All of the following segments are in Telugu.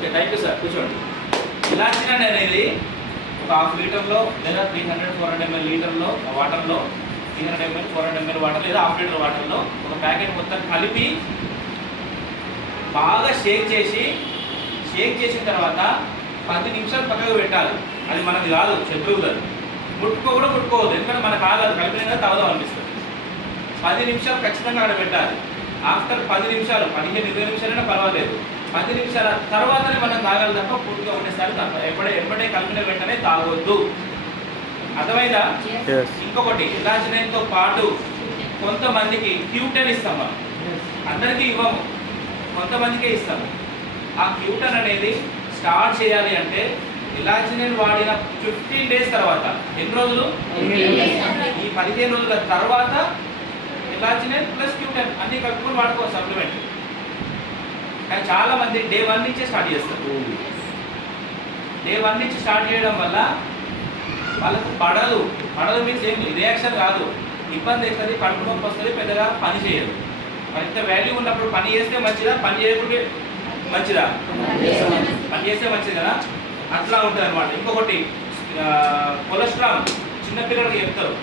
Okay, thank you sir. కూర్చోండి. ఇలాచిన అనేది ఒక హాఫ్ లీటర్లో లేదా 300-400 ml లీటర్లో వాటర్లో 300 ml 400 ml వాటర్ లేదా హాఫ్ లీటర్ వాటర్లో ఒక ప్యాకెట్ మొత్తం కలిపి బాగా షేక్ చేసిన తర్వాత 10 నిమిషాలు పక్కకు పెట్టాలి. అది మనది కాదు, శత్రువు కాదు. ముట్టుకోవద్దు, ఎందుకంటే మనకు ఆగదు, కలిపిన కదా తాగుదాం అనిపిస్తుంది. 10 నిమిషాలు ఖచ్చితంగా అక్కడ పెట్టాలి. ఆఫ్టర్ 10 నిమిషాలు 15-20 నిమిషాలైనా పర్వాలేదు, 10 నిమిషాల తర్వాతనే మనం తాగాలి తప్ప పూర్తిగా ఒకటేసారి ఎప్పుడే కలిపిన వెంటనే తాగొద్దు. అర్థమైందా? ఇంకొకటి, ఇలాచినతో పాటు కొంతమందికి క్యూటన్ ఇస్తాం. మనం అందరికీ ఇవ్వము, కొంతమందికే ఇస్తాము. ఆ క్యూటన్ అనేది స్టార్ట్ చేయాలి అంటే ఇలాచినని వాడిన 15 days తర్వాత, ఎన్ని రోజులు? ఈ 15 రోజుల తర్వాత ఇలాచినన్ ప్లస్ క్యూటన్ అన్ని కలుపుకొని వాడుకోవచ్చు సప్లిమెంట్. కానీ చాలా మంది డే 1 నుంచే స్టార్ట్ చేస్తారు. డే 1 నుంచి స్టార్ట్ చేయడం వల్ల వాళ్ళకు పడదు మీన్స్ ఏం రియాక్షన్ కాదు, ఇబ్బంది అవుతుంది, కడుపు నొప్పి వస్తుంది, పెద్దగా పని చేయదు. మరింత వాల్యూ ఉన్నప్పుడు పని చేస్తే మంచిదా, పని చేయకుంటే మంచిదా? పని చేస్తే మంచిది కదా, అట్లా ఉంటుంది అనమాట. ఇంకొకటి, కొలెస్ట్రాల్ చిన్నపిల్లలకి చెప్తారు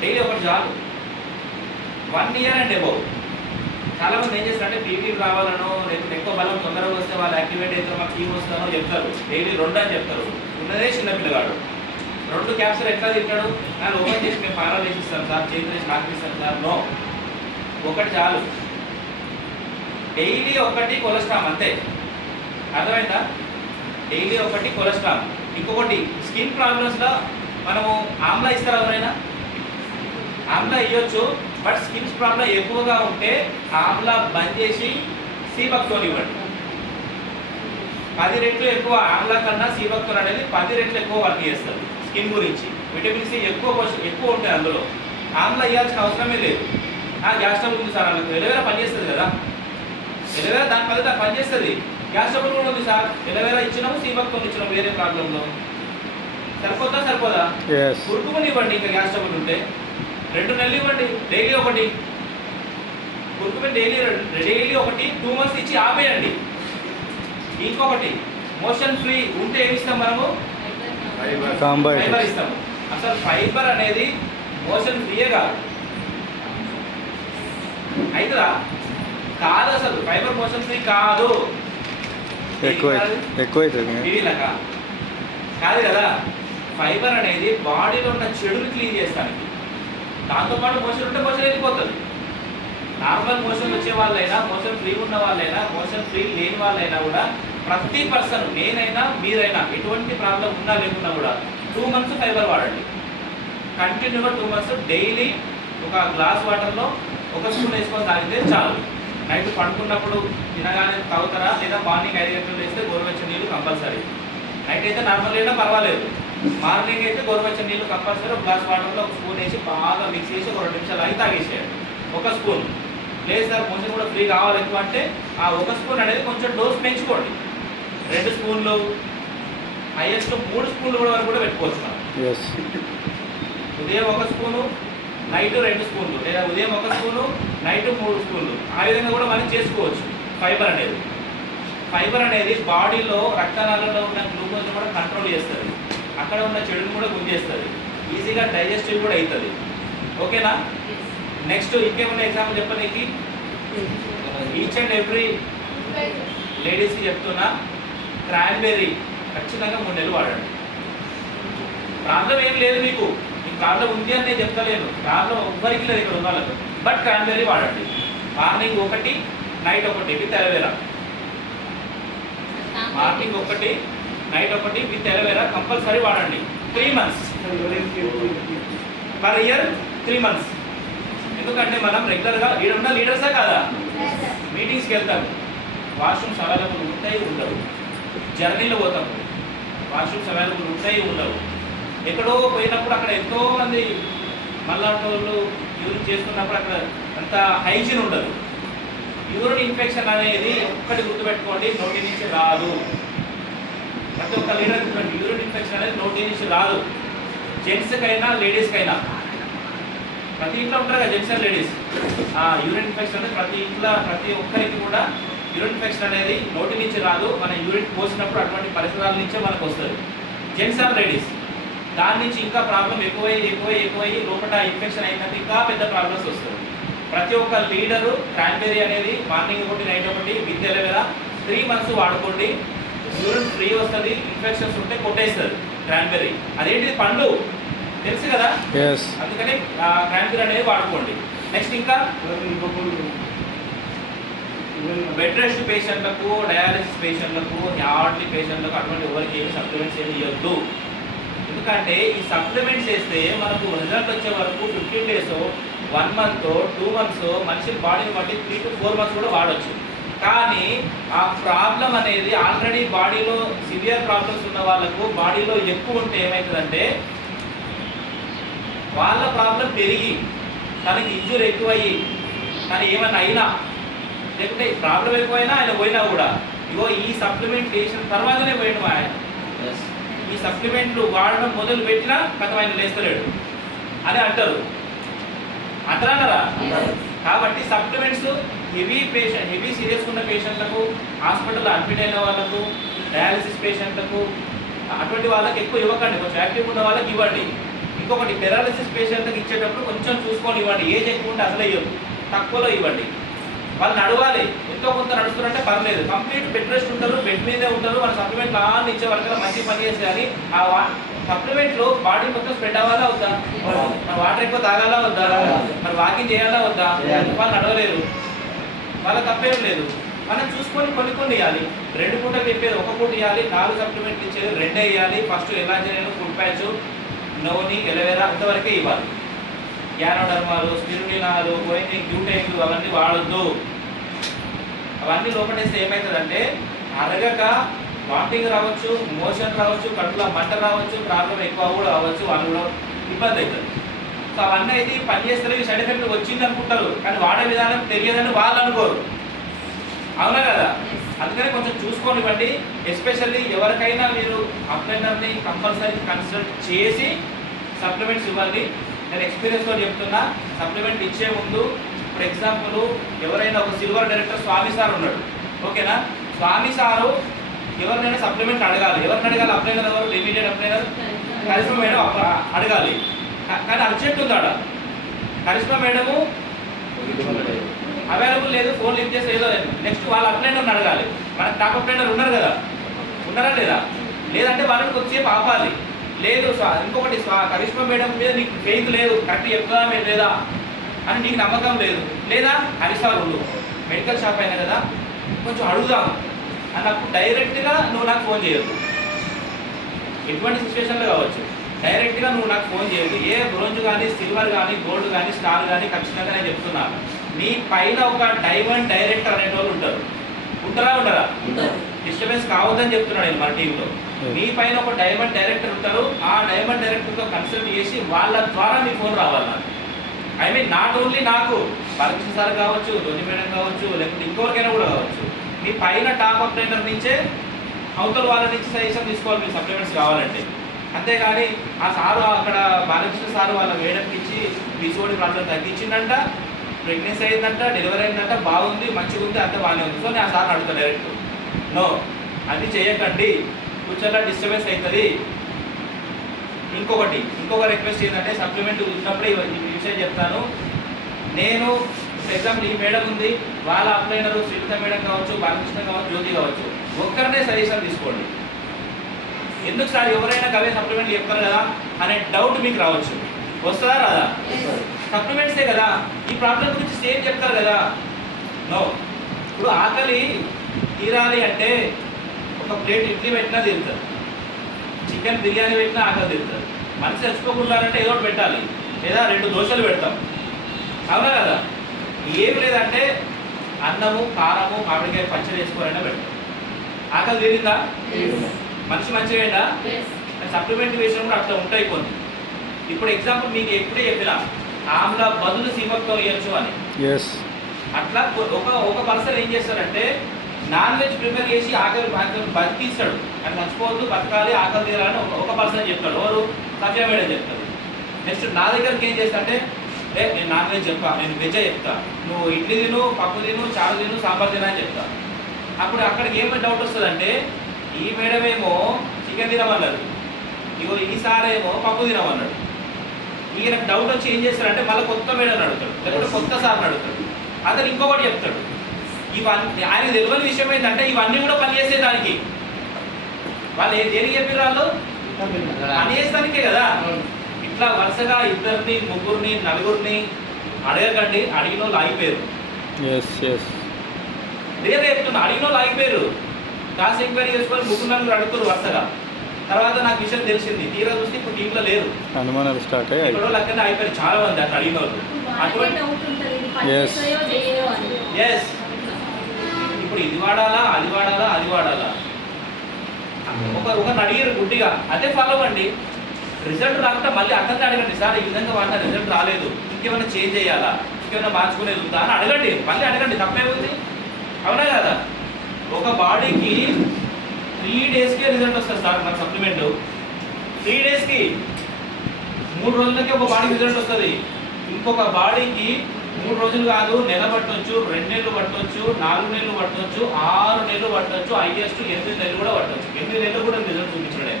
డైలీ ఒకటి చాలు, 1 year అండ్ అబౌవ్. చాలామంది ఏం చేస్తారంటే బీపీ రావాలనో లేకపోతే ఎక్కువ బలం తొందరగా వస్తే వాళ్ళు యాక్టివేట్ అయితే మాకు కీమ్ వస్తానో చెప్తారు. డైలీ 2 అని చెప్తారు. ఉన్నదే చిన్నపిల్లగాడు 2 క్యాప్సూల్ ఎట్లా తింటాడు? నేను ఓపెన్ చేసి మేము పారాలు వేసిస్తాను సార్, చేతులు వేసి నాకిస్తాను సార్. నో, ఒకటి చాలు. డైలీ 1 కొలెస్ట్రాల్ అంతే. అర్థమైందా? Daily 1 cholesterol. ఇంకొకటి, స్కిన్ ప్రాబ్లమ్స్లో మనము ఆమ్లా ఇస్తారు. ఎవరైనా ఆమ్లా ఇవ్వచ్చు, బట్ స్కిన్ ప్రాబ్లం ఎక్కువగా ఉంటే ఆమ్లా బంద్ చేసి సీబక్తోన్ ఇవ్వండి. 10 రెట్లు ఎక్కువ ఆమ్లా కన్నా సీబక్తోన్ అనేది 10 రెట్లు ఎక్కువ వర్క్ చేస్తుంది స్కిన్ గురించి. విటమిన్ సి ఎక్కువ ఉంటాయి అందులో. ఆమ్లా ఇవ్వాల్సిన అవసరమే లేదు. గ్యాస్ ట్రబుల్ ఉంది సార్, అందుకు ఎలవేరా పనిచేస్తుంది కదా, ఎలవేరా దాని పద్ధతి పనిచేస్తుంది. గ్యాస్ ట్రబుల్ కూడా ఉంది సార్, ఎలవేరా ఇచ్చినాము, సీబక్తోన్ ఇచ్చినాము, వేరే ప్రాబ్లంలో సరిపోదా? ఉరుకుని ఇవ్వండి. ఇంకా గ్యాస్ ట్రబుల్ ఉంటే 2 నెలలు ఇవ్వండి, డైలీ 1 ఉరుకుని, డైలీ 2 months ఇచ్చి ఆపేయండి. ఇంకొకటి, మోషన్ ఫ్రీ ఉంటే ఏమి ఇస్తాం మనము? ఫైబర్ ఇస్తాము. అసలు ఫైబర్ అనేది మోషన్ ఫ్రీయే కాదు, అవుతుందా? కాదు, అసలు ఫైబర్ మోషన్ ఫ్రీ కాదు, కాదు కదా. ఫైబర్ అనేది బాడీలో ఉన్న చెడుని క్లీన్ చేస్తానికి, దాంతోపాటు మోషన్ ఉంటే మోషన్ వెళ్ళిపోతుంది. నార్మల్ మోషన్ వచ్చే వాళ్ళైనా, మోషన్ ఫ్రీ ఉన్న వాళ్ళైనా, మోషన్ ఫ్రీ లేని వాళ్ళైనా కూడా ప్రతి పర్సన్, నేనైనా మీరైనా, ఎటువంటి ప్రాబ్లం ఉన్నా లేకున్నా కూడా 2 months ఫైబర్ వాడండి. కంటిన్యూగా 2 months డైలీ ఒక గ్లాస్ వాటర్లో 1 స్పూన్ వేసుకొని తాగితే చాలు. నైట్ పడుకున్నప్పుడు తినగానే తాగుతారా, లేదా మార్నింగ్ 5 గంటలు వేస్తే గోరువెచ్చని నీళ్ళు కంపల్సరీ. నైట్ అయితే నార్మల్ అయినా పర్వాలేదు, మార్నింగ్ అయితే గోరువెచ్చని నీళ్ళు కంపల్సరీ. 1 గ్లాస్ వాటర్లో 1 స్పూన్ వేసి బాగా మిక్స్ చేసి 2 నిమిషాలు అయి తాగేసేయండి. 1 స్పూన్. లేదు సార్ కొంచెం కూడా ఫ్రీ కావాలి ఎక్కువ అంటే ఆ 1 స్పూన్ అనేది కొంచెం డోస్ పెంచుకోండి. 2 స్పూన్లు, హైయెస్ట్ 3 స్పూన్లు వరకు కూడా పెట్టుకోవచ్చు మనం. ఉదయం 1 స్పూను, నైట్ 2 స్పూన్లు, లేదా ఉదయం 1 స్పూను, నైట్ 3 స్పూన్లు. ఆ విధంగా కూడా మనం చేసుకోవచ్చు. ఫైబర్ అనేది బాడీలో రక్తనాళాల్లో ఉన్న గ్లూకోజ్ కూడా కంట్రోల్ చేస్తుంది, అక్కడ ఉన్న చెడుని కూడా గుంజేస్తుంది, ఈజీగా డైజెస్టివ్ కూడా అవుతుంది. ఓకేనా? నెక్స్ట్ ఇంకేమన్నా ఎగ్జాంపుల్ చెప్పనీకి, ఈచ్ అండ్ ఎవ్రీ లేడీస్కి చెప్తున్నా, క్రాన్బెర్రీ ఖచ్చితంగా 3 నెలలు వాడండి. ప్రాబ్లం ఏం లేదు మీకు ప్రాబ్లం ఉంది అని నేను చెప్తలేను, ప్రాబ్లం ఎవ్వరికి లేదు ఇక్కడ ఉన్న వాళ్ళకు. బట్ క్రాన్బెర్రీ వాడండి. Morning 1, night 1 with aloe vera. Morning 1, night 1 with aloe vera compulsory వాడండి. 3 months పర్ ఇయర్, 3 months. ఎందుకంటే మనం రెగ్యులర్గా ఉన్న లీడర్సే కాదా, మీటింగ్స్కి వెళ్తాము, వాష్రూమ్స్ అవైలబుల్ ఉంటాయి ఉండవు, జర్నీలో పోతాము, వాష్రూమ్స్ అవైలబుల్ ఉంటాయి ఉండవు. ఎక్కడో పోయినప్పుడు అక్కడ ఎంతోమంది మళ్ళాటోళ్ళు యూరిన్ చేస్తున్నప్పుడు అక్కడ అంత హైజీన్ ఉండదు. యూరిన్ ఇన్ఫెక్షన్ అనేది ఒక్కటి గుర్తుపెట్టుకోండి, నోటి నుంచి రాదు. ప్రతి ఒక్క లీడర్ యూరిన్ ఇన్ఫెక్షన్ అనేది నోటి నుంచి రాదు. జెంట్స్కైనా లేడీస్కైనా, ప్రతి ఇంట్లో ఉంటారు కదా gents and ladies. Urine infection అనేది ప్రతి ఇంట్లో ప్రతి ఒక్కరికి కూడా యూరిన్ ఇన్ఫెక్షన్ అనేది నోటి నుంచి రాదు, మన యూరిన్ పోసినప్పుడు అటువంటి పరిసరాల నుంచే మనకు వస్తుంది. జెంట్స్ ఆర్ లేడీస్ దాని నుంచి ఇంకా ప్రాబ్లం ఎక్కువై లోపల ఇన్ఫెక్షన్ అయినది ఇంకా పెద్ద ప్రాబ్లమ్స్ వస్తుంది. ప్రతి ఒక్క లీడరు క్రాన్బెర్రీ అనేది మార్నింగ్ ఒకటి నైట్ ఒకటి విత్ ఎలవేరా 3 months వాడుకోండి. యూరిన్ ఫ్రీ వస్తుంది, ఇన్ఫెక్షన్స్ ఉంటే కొట్టేస్తుంది క్రాన్బెర్రీ. అదేంటిది పండు తెలుసు కదా, అందుకని క్రాన్బెర్రీ అనేది వాడుకోండి. నెక్స్ట్ ఇంకా బెడ్ రెస్ట్ పేషెంట్లకు, డయాలసిస్ పేషెంట్లకు, హార్ట్ పేషెంట్లకు అటువంటి ఎవరికి ఏమి సప్లిమెంట్స్ ఏమి ఇవ్వద్దు. ఎందుకంటే ఈ సప్లిమెంట్స్ వేస్తే మనకు రిజల్ట్ వచ్చే వరకు 15 days, 1 month, 2 months మనిషి బాడీని బట్టి 3 to 4 months కూడా వాడచ్చు. కానీ ఆ ప్రాబ్లం అనేది ఆల్రెడీ బాడీలో సివియర్ ప్రాబ్లమ్స్ ఉన్న వాళ్ళకు బాడీలో ఎక్కువ ఉంటే ఏమవుతుందంటే వాళ్ళ ప్రాబ్లం పెరిగి తనకి ఇంజూరీ ఎక్కువయ్యి కానీ ఏమైనా అయినా లేకుంటే ప్రాబ్లం ఎక్కువైనా ఆయన పోయినా కూడా ఇగో ఈ సప్లిమెంట్ వేసిన తర్వాతనే పోయిన ఆయన ఈ సప్లిమెంట్లు వాడడం మొదలు పెట్టినా కథ ఆయన లేస్తలేడు అని అంటారు. అంటారా? కాబట్టి సప్లిమెంట్స్ హెవీ సీరియస్ ఉన్న పేషెంట్లకు, హాస్పిటల్లో అడ్మిట్ అయిన వాళ్ళకు, డయాలసిస్ పేషెంట్లకు అటువంటి వాళ్ళకి ఎక్కువ ఇవ్వకండి. కొంచెం యాక్టివ్ ఉన్న వాళ్ళకి ఇవ్వండి. ఇంకొకటి పెరాలసిస్ పేషెంట్కి ఇచ్చేటప్పుడు కొంచెం చూసుకొని ఇవ్వండి. ఏజ్ ఎక్కువ ఉంటే అసలే ఇవ్వదు, తక్కువలో ఇవ్వండి. వాళ్ళు నడవాలి, ఎంతో కొంత నడుస్తున్నారంటే పర్లేదు. కంప్లీట్ బెడ్ రెస్ట్ ఉంటారు, బెడ్ మీదే ఉంటారు. మన సప్లిమెంట్ లాన్ ఇచ్చే వరకు మంచి పని చేసేయాలి. ఆ సప్లిమెంట్లో బాడీ మొత్తం స్ప్రెడ్ అవ్వాలా వద్దా, మరి వాటర్ ఎక్కువ తాగాలా వద్దా, మరి వాకింగ్ చేయాలా వద్దా, వాళ్ళు నడవలేరు, వాళ్ళ తప్పేం లేదు. మనం చూసుకొని కొన్ని ఇవ్వాలి. 2 పూటలు చెప్పేది 1 పూట ఇవ్వాలి. 4 సప్లిమెంట్లు ఇచ్చేది 2 ఇవ్వాలి. ఫస్ట్ ఎలా చేయను ఫుడ్ ప్యాచ్, నోని, ఎలవేరా అంతవరకే ఇవ్వాలి. గ్యానోడర్మాలు, స్పిరులినాలు, కోయినిక్, గ్లూటైన్లు అవన్నీ వాడొద్దు. అవన్నీ లోపటేస్తే ఏమవుతుందంటే అరగక వామిటింగ్ రావచ్చు, మోషన్ రావచ్చు, కడుపులో మంట రావచ్చు, ప్రాబ్లం ఎక్కువ కూడా రావచ్చు, వాళ్ళు కూడా ఇబ్బంది అవుతుంది. సో అవన్నీ అయితే పని చేస్తారు, సైడ్ ఎఫెక్ట్ వచ్చింది అనుకుంటారు, కానీ వాడే విధానం తెలియదని వాళ్ళు అనుకోరు. అవునా కదా? అందుకని కొంచెం చూసుకోనివ్వండి. ఎస్పెషల్లీ ఎవరికైనా మీరు అప్లైనర్ని కంపల్సరీ కన్సల్ట్ చేసి సప్లిమెంట్స్ ఇవ్వండి. నేను ఎక్స్పీరియన్స్తో చెప్తున్నా. సప్లిమెంట్ ఇచ్చే ముందు ఫర్ ఎగ్జాంపుల్ ఎవరైనా ఒక సిల్వర్ డైరెక్టర్ స్వామి సార్ ఉన్నాడు, ఓకేనా? స్వామి సారు ఎవరినైనా సప్లిమెంట్ అడగాలి. ఎవరిని అడగాలి? అప్లైనర్ ఎవరు? ఇమీడియట్ అప్లైనర్ కరిష్మా మేడం అడగాలి. కానీ అర్జెంట్ ఉందాడ, కరిష్మా మేడము అవైలబుల్ లేదు, ఫోన్ లిఫ్ట్ చేస్తే ఏదో. నెక్స్ట్ వాళ్ళ అప్లైనర్ని అడగాలి. మనకు టాప్ అప్లైనర్ ఉన్నారు కదా, ఉన్నారా లేదా? లేదంటే వాళ్ళని కొద్దిసేపు ఆపాలి. లేదు ఇంకొకటి కరిష్మా మేడం మీద నీకు ఫెయిత్ లేదు, కరెక్ట్ చెప్తాదా లేదా అని నీకు నమ్మకం లేదు, లేదా హరిసార్ ఉండు మెడికల్ షాప్ అయినా కదా కొంచెం అడుగుదాం అన్నప్పుడు డైరెక్ట్గా నువ్వు నాకు ఫోన్ చేయొద్దు. ఎటువంటి సిచ్యువేషన్లో కావచ్చు, డైరెక్ట్గా నువ్వు నాకు ఫోన్ చేయొద్దు. ఏ బ్రోంజ్ కానీ, సిల్వర్ కానీ, గోల్డ్ కానీ, స్టార్ కానీ ఖచ్చితంగా నేను చెప్తున్నాను. నీ పైన ఒక డైమండ్ డైరెక్టర్ అనేటోళ్ళు ఉంటారు. ఉండరా? డిస్టర్బెన్స్ కావద్దని చెప్తున్నాడు నేను మన టీంలో. మీ పైన ఒక డైమండ్ డైరెక్టర్ ఉంటారు. ఆ డైమండ్ డైరెక్టర్తో కన్సల్ట్ చేసి వాళ్ళ ద్వారా మీ ఫోన్ రావాలి నాకు. ఐ మీన్ నాట్ ఓన్లీ నాకు, బాలకృష్ణ సార్ కావచ్చు, ధోని మేడం కావచ్చు, లేకపోతే ఇంకొకరికైనా కూడా కావచ్చు. మీ పైన టాప్ అప్లైనర్ నుంచే అవతల వాళ్ళ నుంచి సజెషన్ తీసుకోవాలి మీరు సప్లిమెంట్స్ కావాలంటే. అంతేగాని ఆ సారు అక్కడ బాలకృష్ణ సారు వాళ్ళ మేడంకి ఇచ్చి పీసీఓడి ప్రాబ్లం తగ్గించిందంట, ప్రెగ్నెన్సీ అయిందంట, డెలివరీ అయిందంట, బాగుంది, మంచిగా ఉంది, అంత బాగానే ఉంది. సో నేను ఆ సార్ని అడుగుతాను డైరెక్ట్. నో, అది చేయకండి, ఫ్యూచర్లో డిస్టర్బెన్స్ అవుతుంది. ఇంకొక రిక్వెస్ట్ ఏంటంటే సప్లిమెంట్ ఉన్నప్పుడే ఈ విషయం చెప్తాను. నేను ఫర్ ఎగ్జాంపుల్ ఈ మేడం ఉంది, వాళ్ళ అప్లైనరు శ్రీలత మేడం కావచ్చు, బాలకృష్ణ కావచ్చు, జ్యోతి కావచ్చు, ఒక్కరినే సజెషన్ తీసుకోండి. ఎందుకు సార్ ఎవరైనా అవే సప్లిమెంట్లు చెప్తారు కదా అనే డౌట్ మీకు రావచ్చు. వస్తుందా రాదా? సప్లిమెంట్సే కదా, ఈ ప్రాబ్లం గురించి సేమ్ చెప్తారు కదా. నో, ఇప్పుడు ఆకలి తీరాలి అంటే ఒక ప్లేట్ ఇడ్లీ పెట్టినా తిరుగుతారు, చికెన్ బిర్యానీ పెట్టినా ఆకలి తిరుగుతారు. మనసు చచ్చిపోకుండాలంటే ఏదో ఒకటి పెట్టాలి, లేదా 2 దోశలు పెడతాం. అవునా కదా? ఏమి లేదంటే అన్నము, కారము, మామిడికాయ పచ్చడి వేసుకోవాలన్నా పెడతాం. ఆకలి తీరిందా? మనిషి మంచిగా అయిందా? సప్లిమెంట్ వేసినప్పుడు అట్లా ఉంటాయి కొన్ని. ఇప్పుడు ఎగ్జాంపుల్ మీకు ఎప్పుడే చెప్పినా ఆమ్లా బదులు సీమక్తో ఇవ్వచ్చు అని. అట్లా ఒక పర్సన్ ఏం చేస్తారంటే నాన్ వెజ్ ప్రిపేర్ చేసి ఆకలి బతికిస్తాడు. అని మర్చిపోవద్దు, బతకాలి, ఆకలి తీరాలని ఒక పర్సన్ చెప్తాడు. ఎవరు? సఫియా మేడం చెప్తాడు. నెక్స్ట్ నా దగ్గరికి ఏం చేస్తా అంటే, నేను నాన్ వెజ్ చెప్పా, నేను వెజ్ చెప్తా, నువ్వు ఇడ్లీ తిను, పప్పు తిను, చారు తిను, సాంబార్ తినా అని చెప్తా. అప్పుడు అక్కడికి ఏమైనా డౌట్ వస్తుందంటే ఈ మేడం ఏమో చికెన్ తినమన్నది, ఇగో ఈ సార్ ఏమో పప్పు తినమన్నాడు. ఈయనకు డౌట్ వచ్చి ఏం చేస్తాడంటే మళ్ళీ కొత్త మేడం అడుగుతాడు, లేకపోతే కొత్త సార్ని అడుగుతాడు. అతను ఇంకొకటి చెప్తాడు. ఇవన్నీ ఆయన తెలియని విషయం ఏంటంటే ఇవన్నీ కూడా పనిచేసే దానికి. వాళ్ళు దేనికి చెప్పారు? వాళ్ళు పని చేసేదానికే కదా. ఇట్లా వరుసగా ఇద్దరిని, ముగ్గురిని, నలుగురిని అడగకండి. అడిగిన వాళ్ళు ఆగిపోయారు. రియల్గా చెప్తున్నా, అడిగిన వాళ్ళు ఆగిపోయారు. కాస్ట్ ఎంక్వైరీ చేసుకొని ముగ్గురు నలుగురు అడుగుతారు వరుసగా. తర్వాత నాకు విషయం తెలిసింది, తీరా చూస్తే ఇప్పుడు టీంలో లేరు, అనుమానాలు స్టార్ట్ అయ్యాయి. ఇప్పుడు అక్కడ అయిపోయారు చాలా మంది అట్లా అడిగిన వాళ్ళు. ఎస్, ఇప్పుడు ఇది వాడాలా, అది వాడాలా, అది వాడాలా, ఒకరిని అడిగారు గుడ్డిగా, అదే ఫాలో అవ్వండి. రిజల్ట్ రాకుండా మళ్ళీ అతన్ని అడగండి, సార్ ఈ విధంగా వాడిన రిజల్ట్ రాలేదు, ఇంకేమైనా చేంజ్ చేయాలా, ఇంకేమైనా మార్చుకునేది ఉందా అని అడగండి. మళ్ళీ అడగండి, తప్పే ఉంది. అవునా కదా? ఒక బాడీకి 3 డేస్కే రిజల్ట్ వస్తుంది సార్ మన సప్లిమెంట్. 3 డేస్కి, 3 రోజులకి ఒక బాడీకి రిజల్ట్ వస్తుంది. ఇంకొక బాడీకి 3 రోజులు కాదు, నెల పట్టవచ్చు, 2 నెలలు పట్టవచ్చు, 4 నెలలు పట్టవచ్చు, 6 నెలలు పట్టవచ్చు, హైయెస్ట్ 8 నెలలు కూడా పట్టవచ్చు. 8 నెలలు కూడా రిజల్ట్ చూపించడే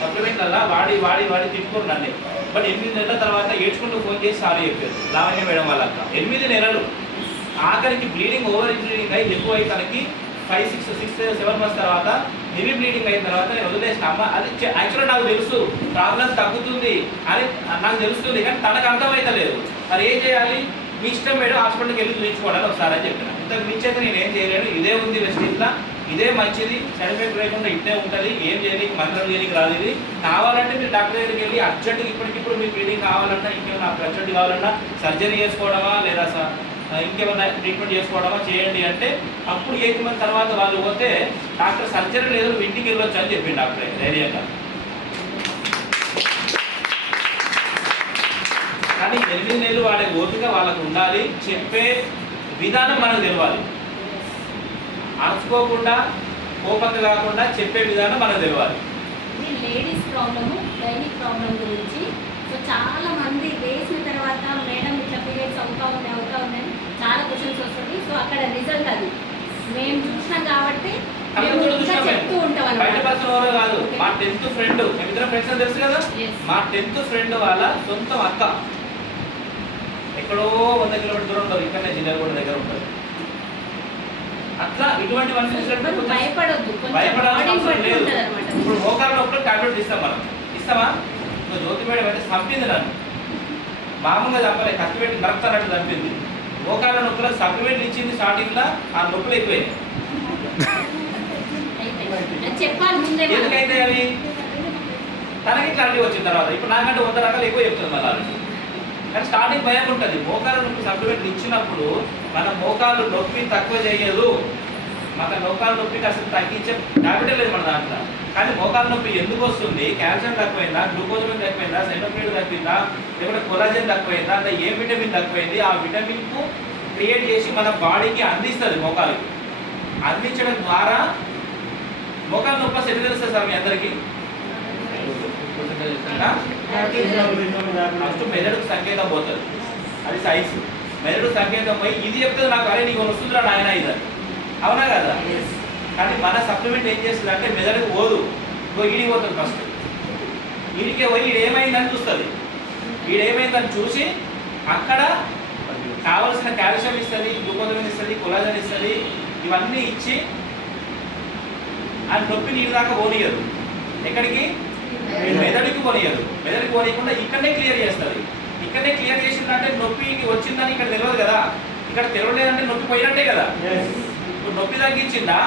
సప్లిమెంట్ అలా వాడి వాడి వాడి తిప్పుకోరు నన్ను. బట్ 8 నెలల తర్వాత ఏడ్చుకుంటూ ఫోన్ చేసి సారీ చెప్పారు లావణ్య మేడం వాళ్ళక్క. 8 నెలలు ఆఖరికి బ్లీడింగ్, ఓవర్ బ్లీడింగ్ అయ్యి ఎక్కువ అయ్యి తనకి 5, 6, 7 మంత్స్ తర్వాత హెవీ బ్లీడింగ్ అయిన తర్వాత నేను వదిలేసిన అమ్మ. అది యాక్చువల్గా నాకు తెలుసు ప్రాబ్లం తగ్గుతుంది అని నాకు తెలుస్తుంది, కానీ తనకు అర్థమవుతలేదు. మరి ఏం చేయాలి? మీ ఇష్టం మేడం, హాస్పిటల్కి వెళ్ళి చూపించుకోవడానికి ఒకసారి అని చెప్పిన. ఇంతకు మించి అయితే నేను ఏం చేయలేను. ఇదే ఉంది వెస్టీజ్లో, ఇదే మంచిది, సైడ్ ఎఫెక్ట్ లేకుండా ఇట్టే ఉంటుంది, ఏం చేయడానికి మంత్రం చేయడానికి రాదు. ఇది కావాలంటే మీరు డాక్టర్ దగ్గరికి వెళ్ళి అర్జెంట్గా ఇప్పటికిప్పుడు మీకు బ్లీడింగ్ కావాలన్నా, ఇంకేమైనా అర్జెంట్ కావాలన్నా సర్జరీ చేసుకోవడమా లేదా ఇంకేమైనా ట్రీట్మెంట్ చేసుకోవడమా చేయండి అంటే అప్పుడు 8 మంత్ తర్వాత వాళ్ళు పోతే డాక్టర్ సర్జరీ లేదు, ఇంటికి వెళ్ళొచ్చు అని చెప్పింది డాక్టర్ ధైర్యంగా. కానీ 8 నెలలు వాడే ఓపిక వాళ్ళకు ఉండాలి. చెప్పే విధానం మనకు తెలియాలి. అరుచుకోకుండా, కోపంగా కాకుండా చెప్పే విధానం మనకు తెలియాలి. లేడీస్ ప్రాబ్లము, గైనిక్ ప్రాబ్లం గురించి సో చాలా మంది వేసిన తర్వాత మేడం ఇట్లా పీరియడ్స్ అవుతా ఉన్నాయి చాలా క్వశ్చన్స్ వస్తుంది. సో అక్కడ రిజల్ట్ అది మేము చూసినాం కాబట్టి చెప్తూ ఉంటాం. కాదు, మా 10th ఫ్రెండ్, మేమిద్దరం ఫ్రెండ్స్ అని తెలుసు కదా. మా 10th ఫ్రెండ్ వాళ్ళ సొంత అక్క ఎక్కడో 100 కిలోమీటర్ దూరం ఉంటుంది, ఇక్కడ జిల్లాగూడ దగ్గర ఉంటుంది. అట్లా ఇటువంటివన్నీ భయపడాల్సిన అవసరం లేదు. ఇప్పుడు మోకాళ్ళ నొప్పులు టాబ్లెట్ ఇస్తాం, మనం ఇస్తామా? జ్యోతి మేడం అయితే చంపింది నన్ను, మామూలుగా చంపలే, కష్టపెట్టి నరకుతానట్టు చంపింది. మోకాళ్ళ నొప్పులకు సప్లిమెంట్ ఇచ్చింది స్టార్టింగ్లో, ఆ నొప్పులు ఎక్కువైనాయి. ఎందుకైతే అవి తనకి క్లారిటీ వచ్చిన తర్వాత ఇప్పుడు నాకంటే 100 రకాలు ఎక్కువ చెప్తుంది మళ్ళీ. కానీ స్టార్టింగ్ భయం ఉంటుంది. మోకాళ్ళ నొప్పి సప్లిమెంట్ ఇచ్చినప్పుడు మన మోకాళ్ళు నొప్పి తక్కువ చేయదు, మన మోకాళ్ళ నొప్పికి అసలు తగ్గించే టాబ్లెట్ లేదు మన దాంట్లో. కానీ మోకాళ్ళ నొప్పి ఎందుకు వస్తుంది? కాల్షియం తక్కువైందా, గ్లూకోజమిన్ తక్కువైందా, సైనోఫ్లూయిడ్ తగ్గిందా, లేకపోతే కొలాజన్ తక్కువైందా, అంటే ఏ విటమిన్ తక్కువైంది, ఆ విటమిన్కు క్రియేట్ చేసి మన బాడీకి అందిస్తుంది. మోకాళ్ళకి అందించడం ద్వారా మోకాళ్ళ నొప్పి ఎట్లా తెలుస్తుంది సార్ మీ అందరికీ? ఫస్ట్ మెదడుకు సంకేతం పోతుంది, అది సైన్స్. మెదడు సంకేతం పోయి ఇది చెప్తుంది నాకు, అరే నీకు వస్తుందిరా నాయన ఇది, అవునా కదా? కానీ మన సప్లిమెంట్ ఏం చేస్తుంది అంటే మెదడుకు పోదు, ఈడికి పోతుంది. ఫస్ట్ ఈడికే పోయి ఈడు ఏమైందని చూస్తుంది. ఈడేమైందని చూసి అక్కడ కావలసిన కాల్షియం ఇస్తుంది, గ్లూకోజమిన్ ఇస్తుంది, కొలాజన్ ఇస్తుంది, ఇవన్నీ ఇచ్చి ఆ నొప్పి నీరు దాకా పోనీయదు. ఎక్కడికి? మెదడుకి పోనీయదు. మెదడుకి పోనీయకుండా ఇక్కడనే క్లియర్ చేస్తుంది. ఇక్కడనే క్లియర్ చేసిందంటే నొప్పికి వచ్చిందని ఇక్కడ తెలియదు కదా, ఇక్కడ తెలియలేదంటే నొప్పి పోయినట్టే కదా. ఇప్పుడు నొప్పి తగ్గించిందా,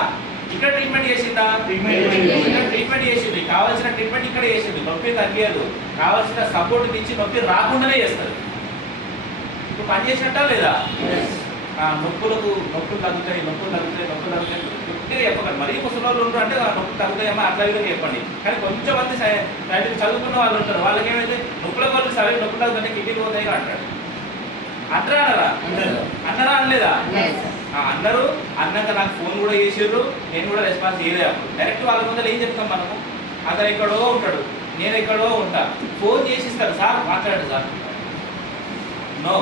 ఇక్కడ ట్రీట్మెంట్ చేసిందా? ఇక్కడ ట్రీట్మెంట్ చేసింది, కావాల్సిన ట్రీట్మెంట్ ఇక్కడ చేసింది. నొప్పి తగ్గదు, కావాల్సిన సపోర్ట్ ఇచ్చి నొప్పి రాకుండానే చేస్తుంది. ఇప్పుడు పని చేసినట్టా లేదా? నొప్పులు తగ్గుతాయి, నొప్పులు గట్టిగా చెప్పకండి. మరీ ముసలి వాళ్ళు ఉంటారు అంటే నొప్పులు తగ్గుతాయమ్మా అట్లా విధంగా చెప్పండి. కానీ కొంచెం మంది చదువుకున్న వాళ్ళు ఉంటారు, వాళ్ళకి ఏమైతే నొప్పుల వాళ్ళు సరే నొప్పులు తగ్గుతుంటే కిడ్నీలు పోతాయి అంటాడు. అన్నారా అనలేదా? అన్నారు. అన్నాక నాకు ఫోన్ కూడా చేసారు, నేను కూడా రెస్పాన్స్ చేయలేదు. అప్పుడు డైరెక్ట్ వాళ్ళ ముందర ఏం చెప్తాం మనము? అతను ఎక్కడో ఉంటాడు, నేను ఎక్కడో ఉంటా, ఫోన్ చేసి ఇస్తాడు, సార్ మాట్లాడండి సార్. నో,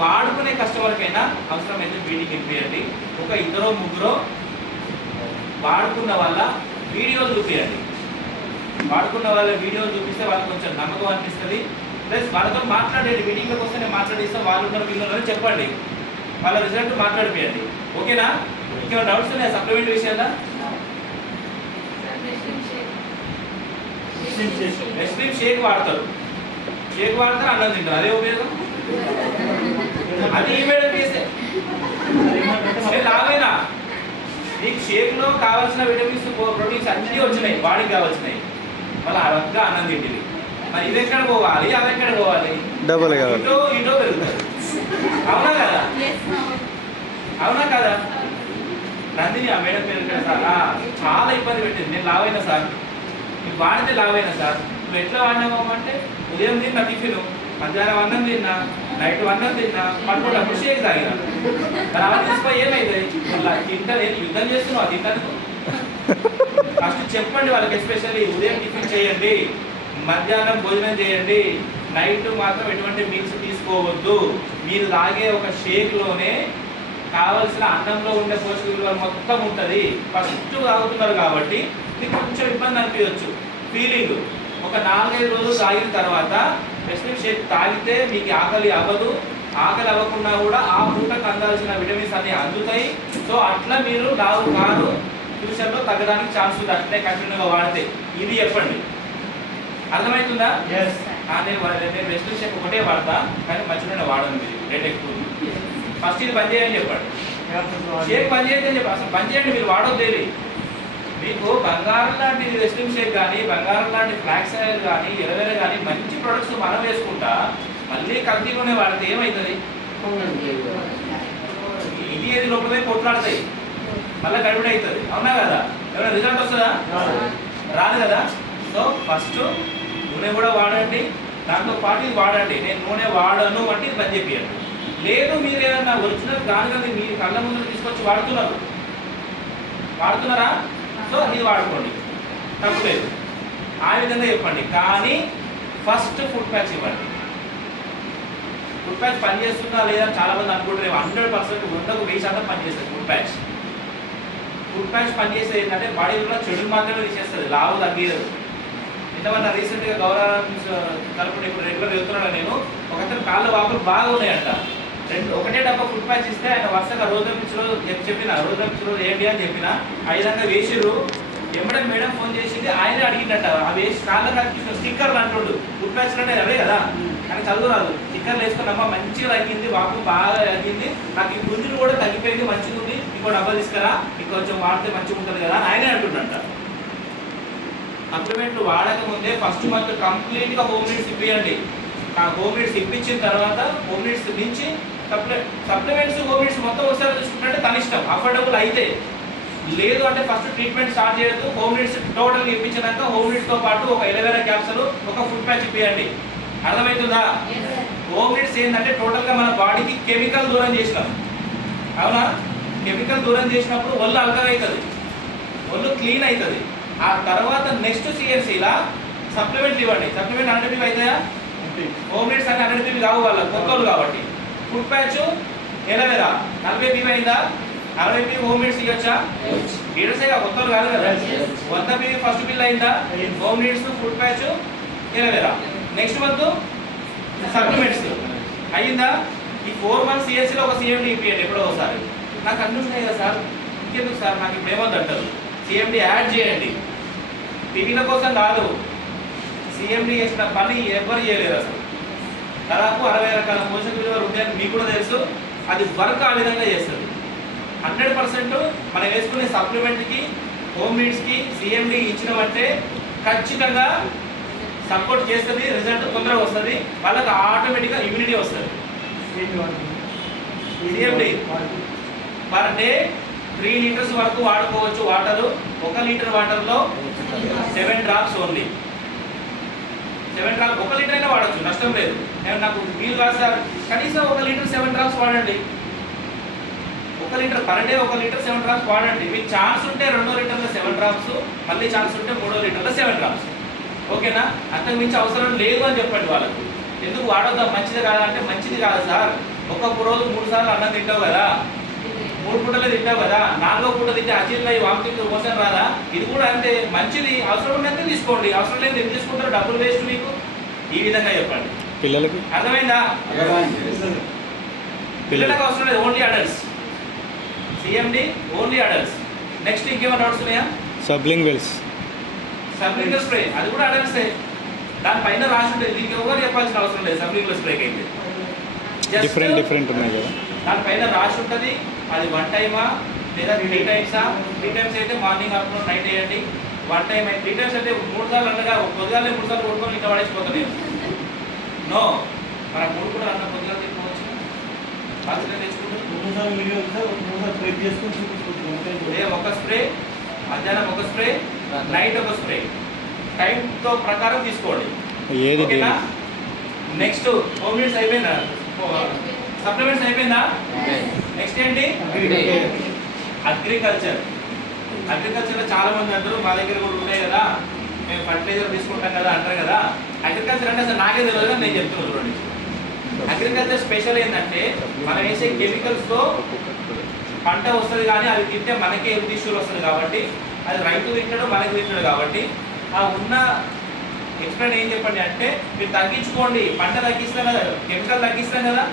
వాడుకునే కస్టమర్కైనా అవసరమైతే మీటింగ్ ఇప్పియండి. ఒక 2 3 వాడుకున్న వాళ్ళ వీడియోలు చూపించండి. వాడుకున్న వాళ్ళ వీడియోలు చూపిస్తే వాళ్ళకి కొంచెం నమ్మకం అనిపిస్తుంది. ప్లస్ వాళ్ళతో మాట్లాడండి. మీటింగ్లోకి వస్తే నేను మాట్లాడిస్తాం, వాళ్ళు ఉన్నారు వీళ్ళు ఉన్నారని చెప్పండి. వాళ్ళ రిజల్ట్ మాట్లాడిపోయండి. ఓకేనా? ఇంకేమైనా డౌట్స్ ఉన్నాయా సప్లిమెంట్ విషయాల్లో? ఎస్ట్రీమ్ షేక్ వాడతారు, అన్నం తింటారు, అదే ఉపయోగం. అది ఈ మేడం చేస్తే లావేనా? నీకు షేక్లో కావాల్సిన విటమిన్స్ ప్రోటీన్స్ అన్నీ వచ్చినాయి, బాడీకి కావాల్సినాయి, మళ్ళీ అరగ్గా అన్నం తింటుంది. మరి ఇది ఎక్కడ పోవాలి, అవి ఎక్కడ పోవాలి? డబుల్ ఇటో పెరుగుతుంది. అవునా కదా? అవునా కదా? నందిని ఆ మేడం పేరు సార్ చాలా ఇబ్బంది పెట్టింది. నేను లావైనా సార్, నీకు వాడితే లావైనా సార్, నువ్వు ఎట్లా వాడినావు అంటే ఉదయం తిన్నా టిఫిన్, మధ్యాహ్నం అన్నం తిన్నా, నైట్ అన్నం తిన్నా, పట్టుకోవడం షేక్ తాగినా. తర్వాత తీసుకుపోయి ఏమైతుంది? తింటా యుద్ధం చేస్తున్నావు ఆ తింటాను. ఫస్ట్ చెప్పండి వాళ్ళకి, ఎస్పెషల్లీ ఉదయం టిఫిన్ చేయండి, మధ్యాహ్నం భోజనం చేయండి, నైట్ మాత్రం ఎటువంటి మీల్స్ తీసుకోవద్దు. మీరు తాగే ఒక షేక్లోనే కావలసిన అన్నంలో ఉండే పోషక విలువలు మొత్తం ఉంటుంది. ఫస్ట్ తాగుతున్నారు కాబట్టి మీకు కొంచెం ఇబ్బంది అనిపించవచ్చు. ఫీలింగ్ ఒక 4-5 రోజులు తాగిన తర్వాత ఎస్ట్రీమ్ షేక్ తాగితే మీకు ఆకలి అవ్వదు. ఆకలి అవ్వకుండా కూడా ఆ పూటకు అందాల్సిన విటమిన్స్ అన్ని అందుతాయి. సో అట్లా మీరు లావు కాదు, ఫ్యూచర్లో తగ్గడానికి ఛాన్స్ ఉంది అట్లే కంటిన్యూగా వాడితే. ఇది చెప్పండి, అర్థమవుతుందా? నేను ఎస్ట్రీమ్ షేక్ ఒకటే వాడతా, కానీ మధ్యలో వాడను. మీరు రేట్ ఎక్కువ. ఫస్ట్ ఇది పని చేయండి చెప్పండి, షేక్ పని చేయండి అని చెప్పి అసలు పని చేయండి, మీరు వాడొద్దేది. మీకు బంగారం లాంటి ఎస్ట్రీమ్ షేక్ కానీ, బంగారం లాంటి ఫ్లాక్స్ ఆయిల్ కానీ, ఎలవేరా కానీ మంచి ప్రొడక్ట్స్ మనం వేసుకుంటా మళ్ళీ కల్తీగానే వాడితే ఏమవుతుంది? ఇది ఏది లోపలే కొట్లాడతాయి, మళ్ళీ గడిబడి అవుతుంది. అవునా కదా? ఏమైనా రిజల్ట్ వస్తుందా? రాదు కదా? సో ఫస్ట్ నూనె కూడా వాడండి, దాంతో పాటు ఇది వాడండి. నేను నూనె వాడను అంటే ఇది పని చెప్పియండి. లేదు మీరు ఏదన్నా ఒరిజినల్ గానుగని మీరు కళ్ళ ముందు తీసుకొచ్చి వాడుతున్నారా? సో ఇది వాడుకోండి, తప్పులేదు. ఆ విధంగా చెప్పండి. కానీ ఫస్ట్ ఫుడ్ ప్యాచ్ ఇవ్వండి. ఫుడ్ ప్యాచ్ పనిచేస్తుందా లేదా చాలా మంది అనుకుంటారు. 100% 100% పనిచేస్తుంది ఫుడ్ ప్యాచ్. ఫుడ్ ప్యాచ్ పనిచేసేది ఏంటంటే బాడీలో చెడులు మాత్రమే తీసేస్తుంది, లావు తగ్గేది. ఇంతమంది రీసెంట్గా గౌరవం తరపున ఇప్పుడు రెగ్యులర్ వెళ్తున్నాను నేను. ఒకతను కాళ్ళ వాపులు బాగా ఉన్నాయంట. ఒకటే డబ్బా ఫుడ్ ప్యాచ్ ఇస్తే ఆయన వరుసగా రోజు చెప్పిన రోజు ఏంటి అని చెప్పిన 5 విధంగా వేసిరు. ఎమ్మడే మేడం ఫోన్ చేసింది, ఆయనే అడిగిందట. ఆ వేసి కాళ్ళ కనిపించిన స్టిక్కర్లు అంటుండు. ఫుడ్ ప్యాచ్లు అంటే అవే కదా, కానీ చదువు రాదు. స్టిక్కర్లు వేసుకున్నమ్మా మంచిగా తగ్గింది, వాపు బాగా తగ్గింది, నాకు ఈ గుంజులు కూడా తగ్గిపోయింది, మంచిగా ఉంది, ఇంకో డబ్బా తీసుకురా, ఇంకొంచెం వాడితే మంచిగా ఉంటుంది కదా అని ఆయనే అంటుండంట. సప్లిమెంట్లు వాడక ముందే ఫస్ట్ మంత్ కంప్లీట్గా హోమ్ నీడ్స్ ఇప్పియండి. ఆ హోమ్ నీడ్స్ ఇప్పించిన తర్వాత హోమ్ నీడ్స్ నుంచి సప్లిమెంట్స్ హోమ్ నీడ్స్ మొత్తం ఒకసారి చూసుకుంటే తన ఇష్టం, అఫోర్డబుల్ అయితే. లేదు అంటే ఫస్ట్ ట్రీట్మెంట్ స్టార్ట్ చేయొద్దు. హోమ్ నీడ్స్ టోటల్గా ఇప్పించినాక హోమ్ నీడ్స్తో పాటు ఒక ఎలవేరా క్యాప్సూల్, ఒక ఫుడ్ ప్యాచ్ ఇప్పియండి. అర్థమవుతుందా? హోమ్ నీడ్స్ ఏంటంటే టోటల్గా మన బాడీకి కెమికల్ దూరం చేసినాం. అవునా? కెమికల్ దూరం చేసినప్పుడు ఒళ్ళు అల్కగా అవుతుంది, ఒళ్ళు క్లీన్ అవుతుంది. ఆ తర్వాత నెక్స్ట్ సిఎన్సీలా సప్లిమెంట్లు ఇవ్వండి. సప్లిమెంట్ 100 ml అవుతాయా? హోమ్ నీడ్స్ అన్ని 100 ml కావు వాళ్ళ కొత్తలు కాబట్టి. ఫుడ్ ప్యాచ్ ఎలవేరా 40 ml అయిందా? 60 ml హోమ్ నీడ్స్ ఇవ్వచ్చా? లీటర్సేగా, కొత్తలు కాదు కదా. 100 ml ఫస్ట్ బిల్ అయిందా? Home needs, food patch, aloe vera. Next month supplements అయ్యిందా? ఈ 4 months సిఎస్సీలో ఒక సిఎండి ఇప్పియండి ఎప్పుడో ఒకసారి. నాకు అన్నీ ఉన్నాయి కదా సార్, ఇంకెందుకు సార్ నాకు ఇప్పుడు ఏమొద్దు అంటారు. సిఎండి యాడ్ చేయండి. టీవీల కోసం కాదు, సిఎండి చేసిన పని ఎవరు చేయలేరు అసలు. దాదాపు 60 రకాల పోషక విలువలు ఉంటాయని మీకు కూడా తెలుసు. అది వర్క్ ఆ విధంగా చేస్తుంది. 100% మనం వేసుకునే సప్లిమెంట్కి, హోమ్ నీడ్స్కి సిఎండి ఇచ్చినామంటే ఖచ్చితంగా సపోర్ట్ చేస్తుంది, రిజల్ట్ తొందరగా వస్తుంది, వాళ్ళకి ఆటోమేటిక్గా ఇమ్యూనిటీ వస్తుంది. సిఎండి పర్ డే 3 liters వరకు వాడుకోవచ్చు. వాటరు 1 liter వాటర్లో 7 drops ఓన్లీ. 7 drops, 1 liter అయినా వాడచ్చు, నష్టం లేదు. నాకు వీలు కాదు సార్, కనీసం 1 liter 7 drops వాడండి. 1 liter per day 1 liter 7 drops వాడండి. మీకు ఛాన్స్ ఉంటే 2వ లీటర్లో 7 drops, మళ్ళీ ఛాన్స్ ఉంటే 3వ లీటర్లో 7 drops. ఓకేనా? అంతకు మించి అవసరం లేదు అని చెప్పండి వాళ్ళకు. ఎందుకు వాడొద్దాం, మంచిది కాదా అంటే మంచిది కాదు సార్. ఒక్కొక్క రోజు 3 సార్లు అన్నం తింటావు కదా, 3 పూటలే తింటావు కదా, 4వ పూట తింటే అజీర్ణ వామిటింగ్ మోషన్ రాదా? ఇది కూడా అంతే, మంచిది. అవసరం ఉన్నంత తీసుకోండి, అవసరం లేదు ఎందుకు తీసుకుంటారు, డబ్బులు వేస్ట్ మీకు. ఈ విధంగా చెప్పండి. పిల్లలకి అర్థమైందా? పిల్లలకు అవసరం లేదు, only adults. CMD only adults. Next ఇంకేమైనా డౌట్స్ ఉన్నాయా? సబ్లింగ్వెల్స్ సబ్లింగల్ స్ప్రే అది కూడా అడల్ట్సే. దానిపైన రాసి ఉంటుంది, దీనికి ఎవరు చెప్పాల్సిన అవసరం లేదు. సబ్లింగల్ స్ప్రేకి అయితే డిఫరెంట్ ఉన్నాయి కదా. దానిపైన రాసి ఉంటుంది, అది 1 టైమా లేదా 3 టైమ్సా. 3 టైమ్స్ అయితే మార్నింగ్ ఆఫ్టర్నూన్ నైట్ వేయండి. 1 టైం అయితే 3 టైమ్స్ అయితే 3 సార్లు అనగా పొద్దుగాలే 3 సార్లు కొట్టుకొని ఇంట్లో పడేసిపోతుంది. నో, మన 3 కూడా అన్న పొద్దుగాలు తెచ్చుకోవచ్చు, రాత్రి తెచ్చుకుంటారు. ఒక స్ప్రే మధ్యాహ్నం, ఒక స్ప్రే నైట్, ఒక స్ప్రే టైంతో ప్రకారం తీసుకోండి. ఏది ఓకేనా? నెక్స్ట్ హోమ్ నీడ్స్ అయిపోయిందా? సప్లిమెంట్స్ అయిపోయిందా? నెక్స్ట్ ఏంటి? అగ్రికల్చర్. అగ్రికల్చర్లో చాలా మంది అంటారు, మా దగ్గర కూడా ఉన్నాయి కదా, మేము ఫర్టిలైజర్ తీసుకుంటాం కదా అంటారు కదా. అగ్రికల్చర్ అంటే అసలు నాకే తెలియదు కానీ నేను చెప్తున్నాను చూడండి. అగ్రికల్చర్ స్పెషల్ ఏంటంటే మనం వేసే కెమికల్స్తో పంట వస్తుంది, కానీ అది తింటే మనకే హెల్త్ ఇష్యూలు వస్తుంది. కాబట్టి అది రైతు తింటాడు, మనకి తింటాడు. కాబట్టి ఆ ఉన్న ఎక్స్ప్లెయిన్ ఏం చెప్పండి అంటే, మీరు తగ్గించుకోండి. పంట తగ్గిస్తాం కదా, కెమికల్ తగ్గిస్తాం కదా.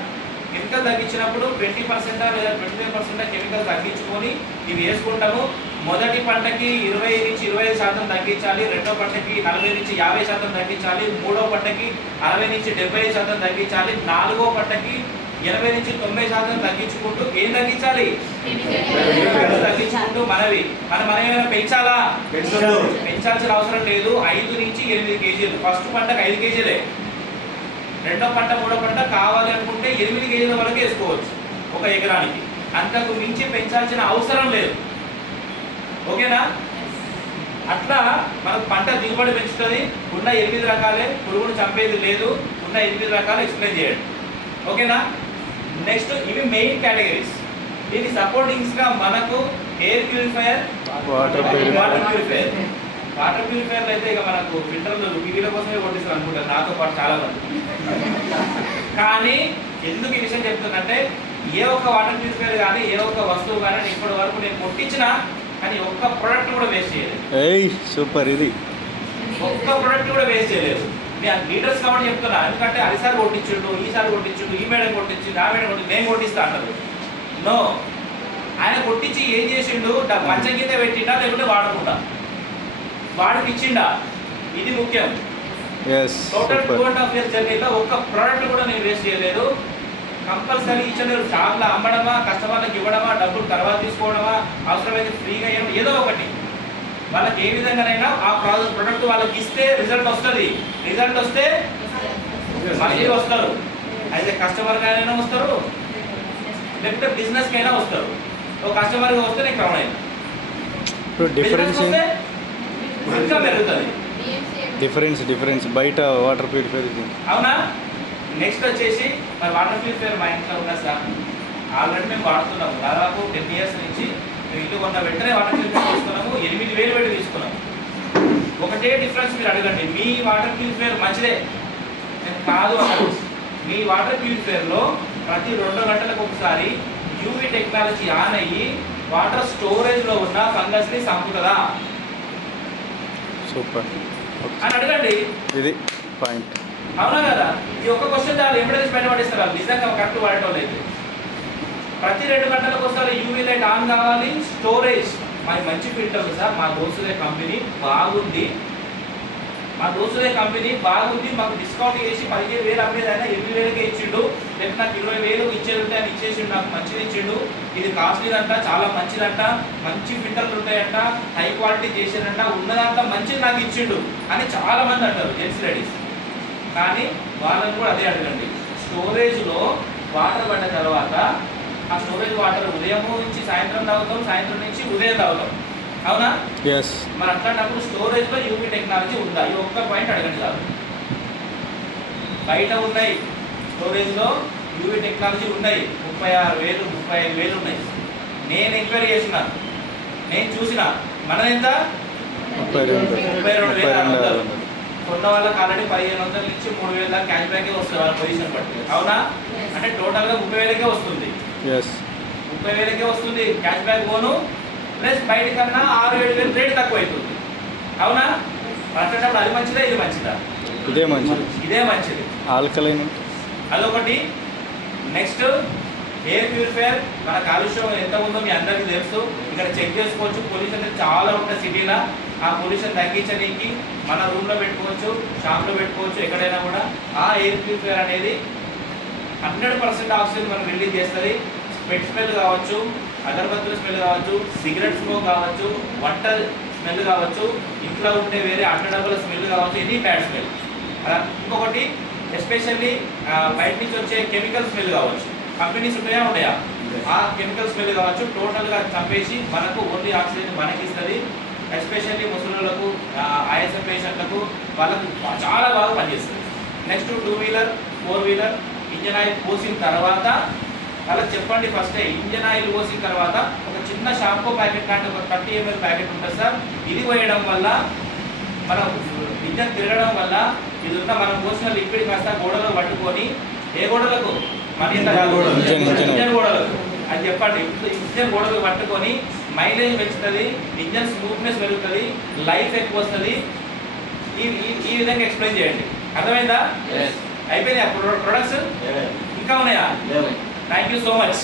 కెమికల్ తగ్గించినప్పుడు 20% లేదా 25% కెమికల్ తగ్గించుకొని ఇవి వేసుకుంటాము. మొదటి పంటకి 20 నుంచి 25% తగ్గించాలి, రెండో పంటకి 40 నుంచి 50% తగ్గించాలి, మూడో పంటకి 60 నుంచి 70% తగ్గించాలి, నాలుగో పంటకి 80 నుంచి 90% తగ్గించుకుంటూ ఏం తగ్గించాలి? తగ్గించుకుంటూ మనం ఏమైనా పెంచాలా? పెంచాల్సిన అవసరం లేదు. 5 నుంచి 8 కేజీలు. ఫస్ట్ పంటకు 5 కేజీలే, రెండో పంట మూడో పంట కావాలి అనుకుంటే 8 కేజీల వరకు వేసుకోవచ్చు ఒక ఎకరానికి. అంతకు మించి పెంచాల్సిన అవసరం లేదు. ఓకేనా? అట్లా మనకు పంట దిగుబడి పెంచుతుంది. ఉన్న 8 రకాలే, పురుగును చంపేది లేదు. ఉన్న 8 రకాలు ఎక్స్ప్లెయిన్ చేయండి. ఓకేనా? నెక్స్ట్ ఇవి మెయిన్ కేటగిరీస్. దీని సపోర్టింగ్స్గా మనకు air purifier, water purifier. Water ప్యూరిఫైయర్లు అయితే ఇక మనకు ఫిల్టర్లు టీవీల కోసమే కొట్టిస్తారు అనుకుంటారు, నాతో పాటు చాలా మంది. కానీ ఎందుకు ఈ విషయం చెప్తుందంటే, ఏ ఒక్క వాటర్ ప్యూరిఫైయర్ కానీ ఏ ఒక్క వస్తువు కానీ ఇప్పటి వరకు నేను కొట్టించినా కానీ ఒక్క ప్రోడక్ట్ కూడా వేస్ట్ చేయలేదు. సూపర్. ఇది ఒక్క ప్రోడక్ట్ కూడా వేస్ట్ చేయలేదు. నేను లీడర్స్ కాబట్టి చెప్తున్నా, ఎందుకంటే అదిసారి కొట్టించుండు, ఈసారి కొట్టించుండు, ఈ మేడం కొట్టించిండు, ఆ మేడం కొట్టి నేను కొట్టిస్తా అంటారు. నో, ఆయన కొట్టించి ఏం చేసిండు? మంచం కింద పెట్టిండా లేకుంటే వాడకుండా వాడికి ఇచ్చిండా? ఇది ముఖ్యం. టోటల్ 2.5 years జర్నీలో ఒక్క ప్రోడక్ట్ కూడా నేను వేస్ట్ చేయలేదు. కంపల్సరీ ఇచ్చిన షాప్లో అమ్మడమా, కస్టమర్లకు ఇవ్వడమా, డబ్బులు తర్వాత తీసుకోవడమా, అవసరమైతే ఫ్రీగా ఇవ్వడం, ఏదో ఒకటి వాళ్ళకి ఏ విధంగానైనా ఆ ప్రోడక్ట్ వాళ్ళకి ఇస్తే రిజల్ట్ వస్తుంది. రిజల్ట్ వస్తే మళ్ళీ వస్తారు. అయితే కస్టమర్కైనా వస్తారు, లేకపోతే బిజినెస్కైనా వస్తారు. ఒక కస్టమర్గా వస్తే నేను క్రౌడ్ అయినా, డిఫరెన్స్ ఇంకా పెరుగుతుంది. డిఫరెన్స్ బయట వాటర్ ప్యూరిఫైర్. అవునా? నెక్స్ట్ వచ్చేసి మరి వాటర్ ప్యూరిఫైయర్ మా ఇంట్లో ఉన్నా సార్, ఆల్రెడీ మేము వాడుతున్నాము. దాదాపు 10 years నుంచి మేము ఇల్లు కొన్న వెంటనే వాటర్ ప్యూరిఫైయర్ తీసుకున్నాము. 8,000 పెట్టి తీసుకున్నాము. ఒకటే డిఫరెన్స్ మీరు అడగండి, మీ వాటర్ ప్యూరిఫైయర్ మంచిదే నేను కాదు అన్నారు. మీ వాటర్ ప్యూరిఫైయర్లో ప్రతి 2 గంటలకు ఒకసారి యూవీ టెక్నాలజీ ఆన్ అయ్యి వాటర్ స్టోరేజ్లో ఉన్న ఫంగస్ని చంపుతుందా? సూపర్ అని అడగండి. ఇది పాయింట్. అవునా కదా? ఈ ఒక్క క్వశ్చన్ చాలా ఎంబడేసి బయట పడేస్తారు. నిజంగా కరెక్ట్ వాడటం అయితే ప్రతి 2 గంటలకు ఒకసారి యూవీ లైట్ ఆన్ కావాలి. స్టోరేజ్ మాది మంచి ఫిల్టర్లు సార్, మా దోస్తులే కంపెనీ బాగుంది, మాకు డిస్కౌంట్ చేసి 15,000 అమ్మేది అయినా 8,000కే ఇచ్చిండు. లేకపోతే నాకు 20,000 ఇచ్చేది ఉంటే అని ఇచ్చేసిండు, నాకు మంచిది ఇచ్చిండు. ఇది కాస్ట్లీదంట, చాలా మంచిదంట, మంచి ఫిల్టర్లు ఉంటాయంట, హై క్వాలిటీ చేసేదంట, ఉన్నదంతా మంచిది నాకు ఇచ్చిండు అని చాలా మంది అంటారు జెంట్స్ లేడీస్. కానీ వాళ్ళని కూడా అదే అడగండి, స్టోరేజ్లో వాటర్ పడ్డ తర్వాత ఆ స్టోరేజ్ వాటర్ ఉదయం నుంచి సాయంత్రం తాగుతాం, సాయంత్రం నుంచి ఉదయం తాగుతాం. అవునా? మరి అట్లాంటప్పుడు స్టోరేజ్లో యూవీ టెక్నాలజీ ఉందా? ఈ ఒక్క పాయింట్ అడగండి చాలు. బయట ఉన్నాయి స్టోరేజ్లో యూవీ టెక్నాలజీ ఉన్నాయి, 36,000 35,000 ఉన్నాయి. నేను ఎంక్వైరీ చేసిన, నేను చూసిన, మనదెంత? 32,600. కొన్న వాళ్ళకి ఆల్రెడీ 1,500 నుంచి 3,000 దాకా క్యాష్ బ్యాకే వస్తుంది వాళ్ళ పొజిషన్ బట్టి. అవునా? అంటే టోటల్గా 30,000కే వస్తుంది. 30,000కే వస్తుంది క్యాష్ బ్యాక్ బోను, ప్లస్ బయట కన్నా 6-7 వేలు రేట్ తక్కువ అవుతుంది. అవునా? అట్లాంటప్పుడు అది మంచిదా ఇది మంచిదా? ఇదే మంచిది. ఇదే మంచిది. ఆల్కలైన్ అదొకటి. Next air purifier. మన కాలుష్యం ఎంత ఉందో మీ అందరికీ తెలుసు. ఇక్కడ చెక్ చేసుకోవచ్చు. పొల్యూషన్ అనేది చాలా ఉంటుంది సిటీలో. ఆ పొల్యూషన్ తగ్గించడానికి మన రూమ్లో పెట్టుకోవచ్చు, షాప్లో పెట్టుకోవచ్చు, ఎక్కడైనా కూడా. ఆ ఎయిర్ ప్యూరిఫైయర్ అనేది 100% ఆక్సిజన్ మనం రిలీజ్ చేస్తుంది. స్పెట్ స్మెల్ కావచ్చు, అగరబత్తుల స్మెల్ కావచ్చు, సిగరెట్ స్మోక్ కావచ్చు, వంట స్మెల్ కావచ్చు, ఇంట్లో ఉండే వేరే అడ్డడబ్బల స్మెల్ కావచ్చు, ఎనీ బ్యాడ్ స్మెల్. అలా ఇంకొకటి ఎస్పెషల్లీ బయట నుంచి వచ్చే కెమికల్ స్మెల్ కావచ్చు. కంపెనీస్ ఉన్నాయా? ఆ కెమికల్ స్మెల్ కావచ్చు, టోటల్గా చంపేసి మనకు ఓన్లీ ఆక్సిజన్ మనకి ఇస్తుంది. ఎస్పెషల్లీ ముసలులకు, ఆయాసం పేషెంట్లకు, వాళ్ళకు చాలా బాగా పనిచేస్తుంది. Next 2 wheeler 4 wheeler engine oil పోసిన తర్వాత వాళ్ళకి చెప్పండి ఫస్టే. ఇంజన్ ఆయిల్ పోసిన తర్వాత ఒక చిన్న షాంపూ ప్యాకెట్ లాంటి ఒక 30 ml ప్యాకెట్ ఉంటుంది సార్. ఇది పోయడం వల్ల మనం ఇంజన్ తిరగడం వల్ల ఇది ఉన్న మనం పోసిన లిక్విడ్ కాస్త గోడలో పట్టుకొని, ఏ గోడలకు? మన ఇంజన్ గోడలకు అని చెప్పండి. ఇంజన్ గోడలు పట్టుకొని మైలేజ్ పెంచుతుంది, ఇంజన్ స్మూత్నెస్ పెరుగుతుంది, లైఫ్ ఎక్కువ వస్తుంది. ఈ విధంగా ఎక్స్ప్లెయిన్ చేయండి. అర్థమైందా? అయిపోయిందా ప్రొడక్ట్స్? ఇంకా ఉన్నాయా? Thank you so much.